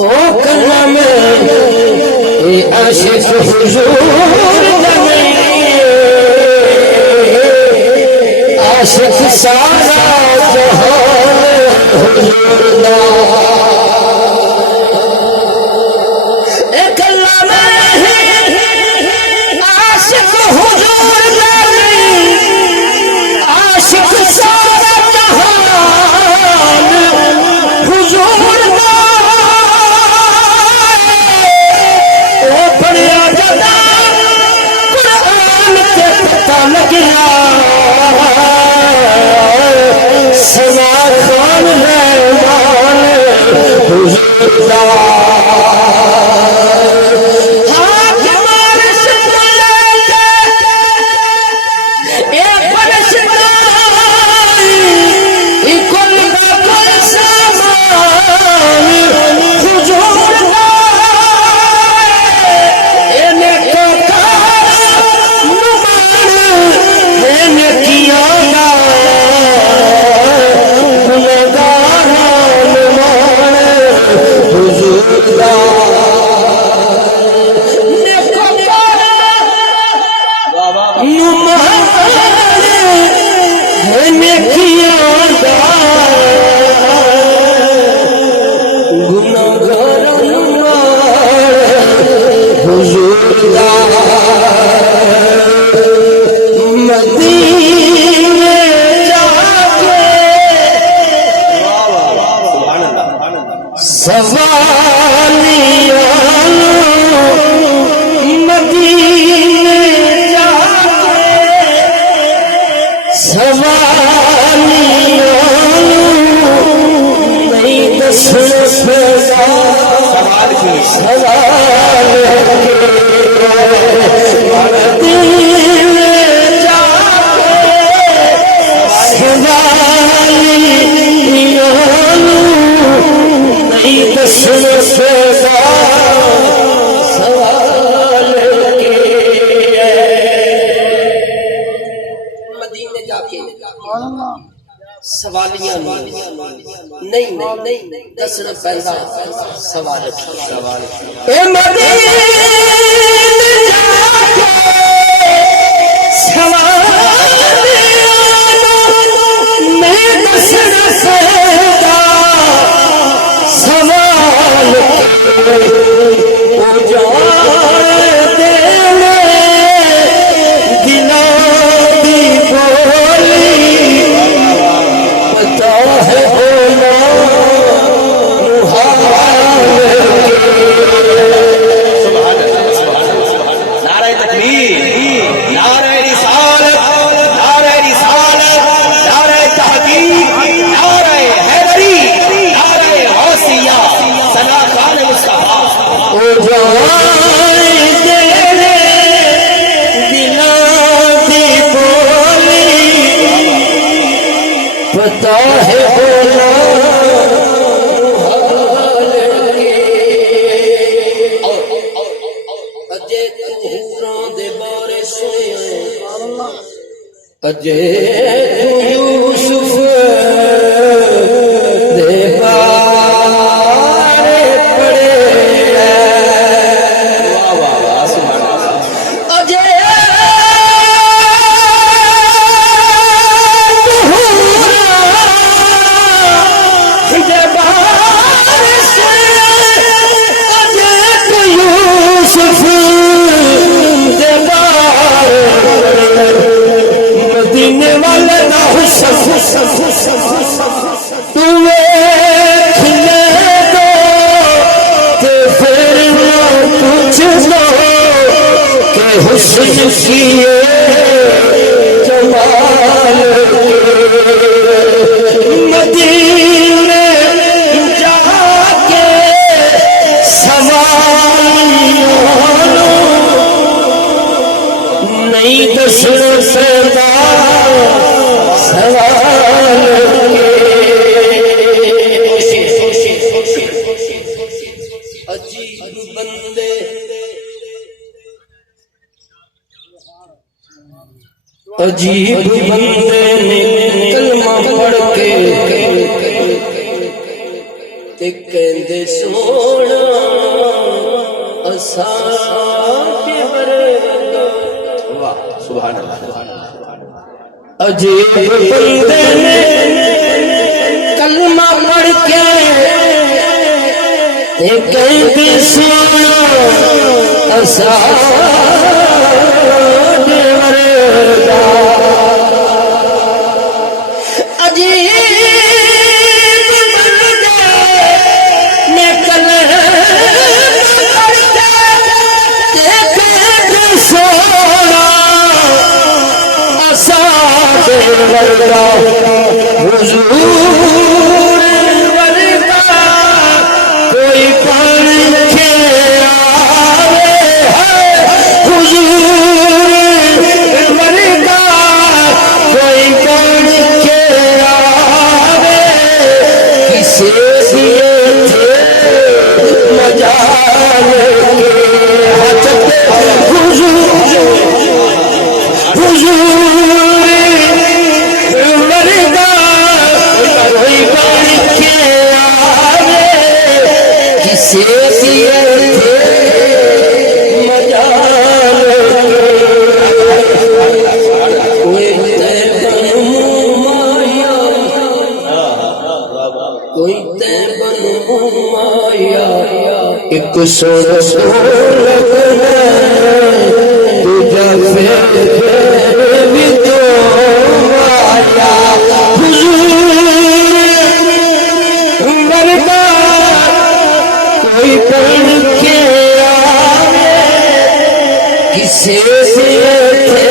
ओ कलम ए आशिक हुजूर दने आशिक सारा जहान हुजूर दा ए कलम आशिक हुजूर दने आशिक सारा जहान हुजूर समा खान रहमान हुजूर दा सवालियां नहीं दसना पहला सवाल ए मदीने जाके सवालियां नहीं दसना पहला सवाल ओ जाने देने दिला दी बोली अजे यूसुफ दे बारे पड़े अजे दे बारे से अजे यूसुफ दे बारे मदीने वाले ना तुम्हें खिले दो ते फिर पूछ लो कि हुस्न की जमाल मदीने जाके सवालियों नहीं दसना पहला अजीब बंदे अजीब बंदे ने कलमा पढ़ के कहंदे सोना साके बरगा वाह सुभान अल्लाह अजीब बंदे ने कलमा पढ़ के कहते सुनो असाके बरगा अजीब वर्गा हुजूर वर्गा कोई पढ़ के आवे है हुजूर वर्गा कोई पढ़ के आवे किसे दिए थे मजाल के हुजूर से दिए थे मजाल कोई तैबन माया कोई तैबन माया एक सुर लगना तुझा फिर भी तो आया हुजूर मरदा कोई पढ़ के आवे किसे थे